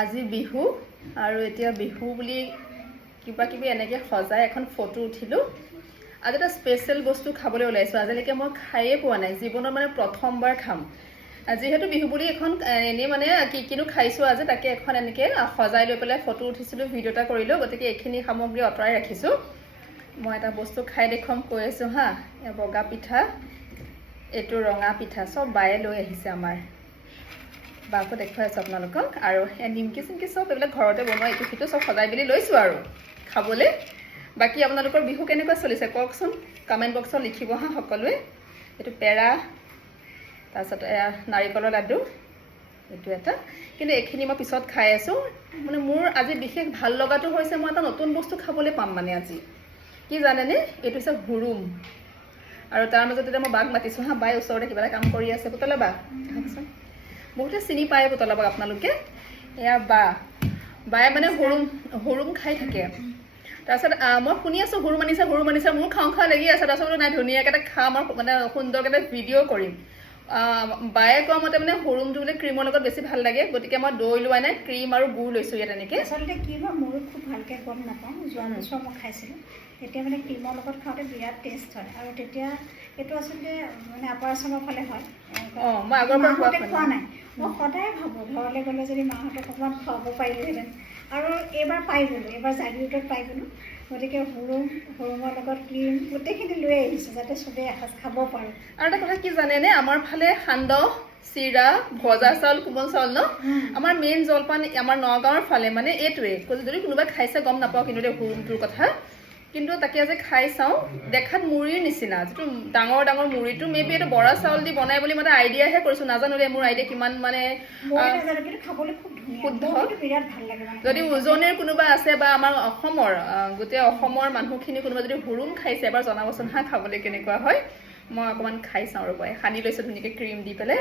আজি বিহু আৰু এতিয়া বিহু বুলি কিবা কিবি এনেকৈ সজাই এখন ফটো উঠিলোঁ। আজি এটা স্পেচিয়েল বস্তু খাবলৈ ওলাইছোঁ। আজিলৈকে মই খায়ে পোৱা নাই, জীৱনত মানে প্ৰথমবাৰ খাম। যিহেতু বিহু বুলি এখন এনেই মানে কিনো খাইছোঁ আজি, তাকে এখন এনেকৈ সজাই লৈ পেলাই ফটো উঠিছিলোঁ, ভিডিঅ' এটা কৰিলোঁ। গতিকে এইখিনি সামগ্ৰী আঁতৰাই ৰাখিছোঁ। মই এটা বস্তু খাই দেখুৱাম কৈ আছোঁ হা। বগা পিঠা, এইটো ৰঙা পিঠা, চব বায়ে লৈ আহিছে আমাৰ। বাকো দেখুৱাই আছোঁ আপোনালোকক। আৰু নিমকি চিমকি চব এইবিলাক ঘৰতে বনোৱা, ইটো সিটো চব সজাই মেলি লৈছোঁ আৰু খাবলৈ। বাকী আপোনালোকৰ বিহু কেনেকুৱা চলিছে কওকচোন, কমেণ্ট বক্সত লিখিব হা সকলোৱে। এইটো পেৰা, তাৰপিছত নাৰিকলৰ লাডু, এইটো এটা। কিন্তু এইখিনি মই পিছত খাই আছোঁ। মানে মোৰ আজি বিশেষ ভাল লগাটো হৈছে মই এটা নতুন বস্তু খাবলৈ পাম মানে আজি। কি জানেনে, এইটো হৈছে হুৰুম। আৰু তাৰ মাজত এতিয়া মই বাক মাতিছোঁ হা। বাই ওচৰতে কিবা এটা কাম কৰি আছে। পুতলা বা আহকচোন। বহুতে চিনি পায় পুতলা বাক আপোনালোকে। এয়া বায়ে মানে হুৰুম খাই থাকে। তাৰপিছত মই শুনি আছোঁ হুৰুম আনিছে, মোৰ খাওঁ লাগি আছে। তাৰপিছত নাই, ধুনীয়াকৈ এটা খাম আৰু মানে সুন্দৰকৈ এটা ভিডিঅ' কৰিম। বায়ে কোৱা মতে মানে হুৰুমটো বোলে ক্ৰীমৰ লগত বেছি ভাল লাগে। গতিকে মই দৈ লোৱা নাই, ক্ৰীম আৰু গুড় লৈছোঁ ইয়াত এনেকৈ। আচলতে কি হয়, ময়ো খুব ভালকৈ গম নাপাওঁ। যোৱা বছৰ মই খাইছিলোঁ, তেতিয়া মানে ক্ৰীমৰ লগত খাওঁতে বিৰাট টেষ্ট হয়। আৰু তেতিয়া এইটো আচলতে মানে আপাৰ আচামৰ ফালে হয়। মই আগৰ পৰা খোৱা নাই। মই সদায় ভাবোঁ ঘৰলৈ গ'লে যদি মাহঁতক অকণমান খুৱাব পাৰিলোহেঁতেন। আৰু এইবাৰ পাই গ'লোঁ, এইবাৰ জাগিৰোডত পাই গ'লোঁ। গতিকে হুৰুমৰ লগত ক্ৰীম গোটেইখিনি লৈ আহিছোঁ, যাতে চবেই এসাঁজ খাব পাৰোঁ। আৰু এটা কথা কি জানেনে, আমাৰ ফালে সান্দহ, চিৰা, ভজা চাউল, কোমল চাউল ন, আমাৰ মেইন জলপান আমাৰ নগাঁৱৰ ফালে মানে এইটোৱে। যদি কোনোবাই খাইছে গম নাপাওঁ কিন্তু দেই হুৰুমটোৰ কথা। কিন্তু তাকে আজি খাই চাওঁ। দেখাত মুড়িৰ নিচিনা, যিটো ডাঙৰ ডাঙৰ মুড়িটো মেবি এইটো বৰা চাউল দি বনাই বুলি মানে আইডিয়াহে কৰিছোঁ। নাজানো দেই মোৰ আইডিয়া কিমান মানে শুদ্ধ। যদি উজনিৰ কোনোবা আছে বা আমাৰ অসমৰ গোটেই অসমৰ মানুহখিনি কোনোবা যদি হুৰুম খাইছে এবাৰ জনাবচোন হা, খাবলৈ কেনেকুৱা হয়। মই অকণমান খাই চাওঁ ৰ'ব। সানি লৈছোঁ ধুনীয়াকৈ ক্ৰীম দি পেলাই।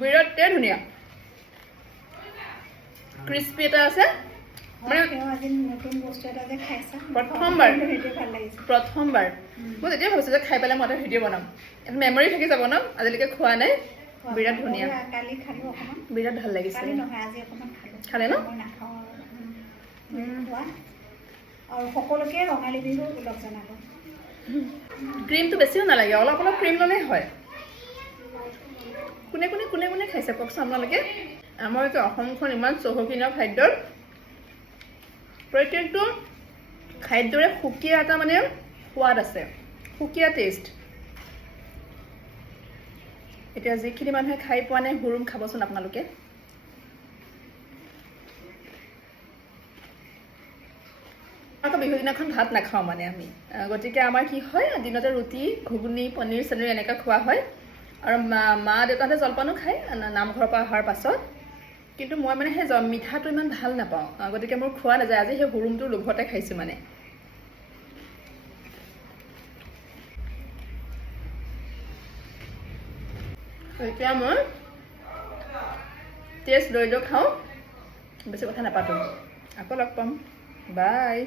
বিৰাটেই ধুনীয়া, ক্ৰিস্পি এটা আছে। মানে প্ৰথমবাৰ মই যেতিয়া ভাবিছোঁ যে খাই পেলাই মই এটা ভিডিঅ' বনাম, এটা মেমৰি থাকি যাব ন। আজিলৈকে খোৱা নাই, বিৰাট ধুনীয়া, বিৰাট ভাল লাগিছে। খালে ন? আৰু সকলোকে ৰঙালী বিহু ওলগ জনাব। ক্ৰীমটো বেছিও নালাগে, অলপ অলপ ক্ৰীম ল'লেই হয়। কোনে খাইছে কওকচোন আপোনালোকে। আমাৰ এতিয়া অসমখন ইমান চহকীয়া খাদ্যৰ, প্ৰত্যেকটো খাদ্যৰে সুকীয়া এটা মানে সোৱাদ আছে, সুকীয়া টেষ্ট। এতিয়া যিখিনি মানুহে খাই পোৱা নাই হুৰুম খাবচোন আপোনালোকে। আকৌ বিহু দিনাখন ভাত নাখাওঁ মানে আমি। গতিকে আমাৰ কি হয়, দিনতে ৰুটি, ঘুগুনি, পনীৰ চনীৰ এনেকৈ খোৱা হয়। আৰু মা দেউতাহঁতে জলপানো খায় নামঘৰৰ পৰা অহাৰ পাছত। কিন্তু মই মানে সেই মিঠাটো ইমান ভাল নাপাওঁ, গতিকে মোৰ খোৱা নাযায়। আজি সেই হুৰুমটোৰ লোভতে খাইছোঁ মানে। এতিয়া মই টেষ্ট লৈ খাওঁ, বেছি কথা নাপাতোঁ। আকৌ লগ পাম, বাই।